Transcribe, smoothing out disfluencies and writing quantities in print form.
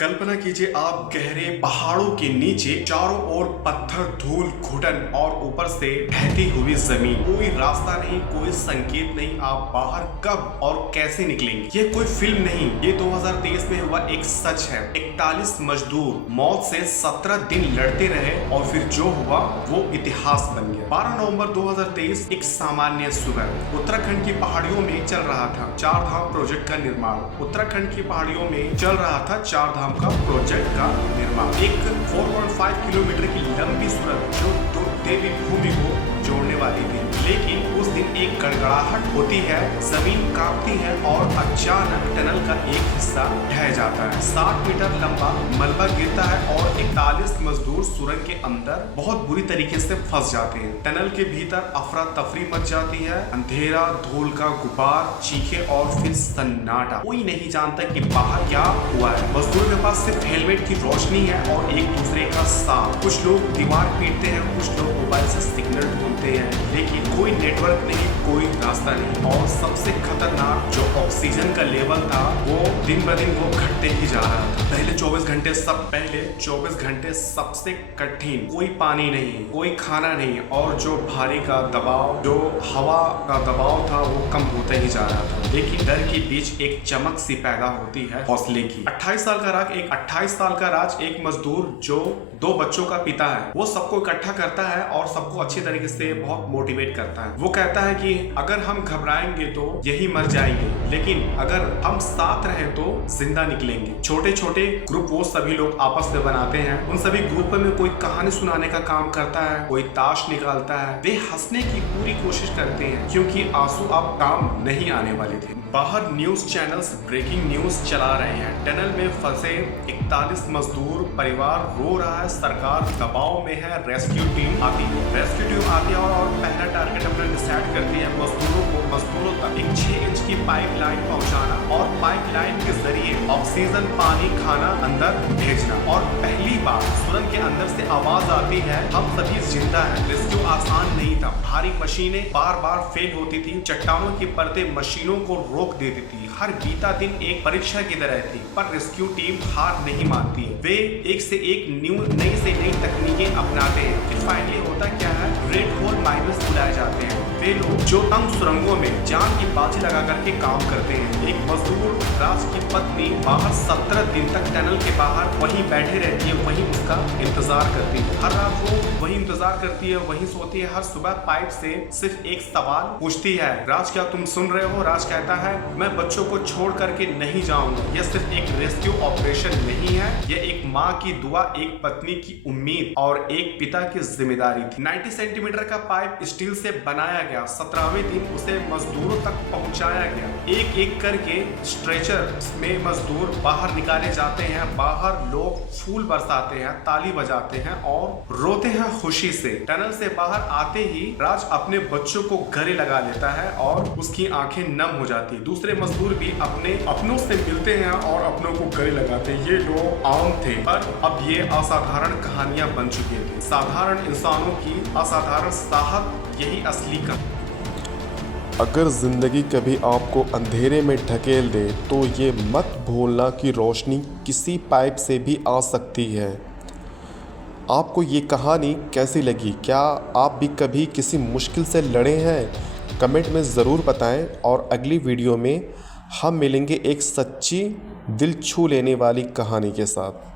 कल्पना कीजिए आप गहरे पहाड़ों के नीचे, चारों ओर पत्थर, धूल, घुटन और ऊपर से बहती हुई जमीन। कोई रास्ता नहीं, कोई संकेत नहीं, आप बाहर कब और कैसे निकलेंगे। ये कोई फिल्म नहीं, ये 2023 में हुआ एक सच है। 41 मजदूर मौत से 17 दिन लड़ते रहे और फिर जो हुआ वो इतिहास बन गया। 12 नवंबर 2023 एक सामान्य सुबह उत्तराखंड की पहाड़ियों में चल रहा था चार धाम प्रोजेक्ट का निर्माण। उत्तराखंड की पहाड़ियों में चल रहा था चार धाम का प्रोजेक्ट का निर्माण। एक 4.5 किलोमीटर की लंबी सुरंग जो दो देवी भूमि को जोड़ने वाली थी, लेकिन उस दिन एक गड़गड़ाहट होती है, जमीन कांपती है और अचानक टनल का एक हिस्सा ढह जाता है। 60 मीटर लंबा मलबा गिरता है और 41 मजदूर सुरंग के अंदर बहुत बुरी तरीके से फंस जाते हैं। टनल के भीतर अफरा तफरी मच जाती है, अंधेरा, धूल का गुबार, चीखे और फिर सन्नाटा। कोई नहीं जानता कि बाहर क्या हुआ है। मजदूर के पास सिर्फ हेलमेट की रोशनी है और एक दूसरे का साथ। कुछ लोग दीवार पीटते हैं, कुछ लोग मोबाइल से सिग्नल ढूंढते हैं, लेकिन कोई नेटवर्क नहीं, कोई रास्ता नहीं। और सबसे खतरनाक जो ऑक्सीजन का लेवल था वो दिन ब दिन वो घटते ही जा रहा था। पहले 24 घंटे सबसे कठिन। कोई पानी नहीं, कोई खाना नहीं और जो भारी का दबाव, जो हवा का दबाव था वो कम होता ही जा रहा था। लेकिन डर के बीच एक चमक सी पैदा होती है हौसले की। 28 साल का राज एक मजदूर जो 2 बच्चों का पिता है, वो सबको इकट्ठा करता है और सबको अच्छी तरीके से बहुत मोटिवेट करता है। वो कहता है कि अगर हम घबराएंगे तो यही मर जाएंगे, लेकिन अगर हम साथ रहे तो जिंदा निकलेंगे। छोटे छोटे ग्रुप वो सभी लोग आपस में बनाते हैं। उन सभी ग्रुप में कोई कहानी सुनाने का काम करता है, कोई ताश निकालता है। वे हंसने की पूरी कोशिश करते हैं क्योंकि आंसू अब काम नहीं आने वाले थे। बाहर न्यूज चैनल्स ब्रेकिंग न्यूज चला रहे हैं। टनल में फंसे 41 मजदूर परिवार रो रहा है, सरकार दबाव में है। रेस्क्यू टीम आती है और पहला टारगेट अपना डिसाइड करती है मजदूरों तक एक 6 इंच की पाइपलाइन पहुंचाना और पाइपलाइन के जरिए ऑक्सीजन, पानी, खाना अंदर भेजना। और पहली बार सुरंग के अंदर से आवाज आती है, हम सभी जिंदा हैं। रेस्क्यू आसान नहीं था, भारी मशीनें बार फेल होती थी, चट्टानों की परतें मशीनों को रोक देती थी। हर बीता दिन एक परीक्षा की तरह थी, पर रेस्क्यू टीम हार नहीं मानती है। वे एक से एक नई से नई तकनीकें अपनाते हैं। फिर फाइनली होता क्या है, रेड होल माइनर्स बुलाए जाते हैं। वे लोग जो तंग सुरंगों में जान की बाजी लगा करके काम करते हैं। एक मजदूर राज की पत्नी बाहर 17 दिन तक टनल के बाहर वहीं बैठे रहती है, वहीं उसका इंतजार करती है। हर रात वो वहीं इंतजार करती है, वहीं सोती है। हर सुबह पाइप से सिर्फ एक सवाल पूछती है, राज क्या तुम सुन रहे हो? राज कहता है, मैं बच्चों को छोड़ करके नहीं जाऊंगा। यह सिर्फ एक रेस्क्यू ऑपरेशन नहीं है, यह एक माँ की दुआ, एक पत्नी की उम्मीद और एक पिता की जिम्मेदारी थी। 90 सेंटीमीटर का पाइप स्टील से बनाया गया। 17वें दिन उसे मजदूरों तक पहुंचाया गया। एक एक करके स्ट्रेचर में मजदूर बाहर निकाले जाते हैं। बाहर लोग फूल बरसाते हैं, ताली बजाते हैं और रोते हैं खुशी से। टनल से बाहर आते ही राज अपने बच्चों को गले लगा लेता है और उसकी आंखें नम हो जाती है। दूसरे मजदूर भी अपने अपनों से मिलते हैं और अपनों को गले लगाते हैं। ये लोग आम थे, पर अब ये असाधारण कहानियां बन चुकी थी। साधारण इंसानों की असाधारण साहस, यही असली कहानी। अगर ज़िंदगी कभी आपको अंधेरे में ढकेल दे तो ये मत भूलना कि रोशनी किसी पाइप से भी आ सकती है। आपको ये कहानी कैसी लगी? क्या आप भी कभी किसी मुश्किल से लड़े हैं? कमेंट में ज़रूर बताएं और अगली वीडियो में हम मिलेंगे एक सच्ची, दिल छू लेने वाली कहानी के साथ।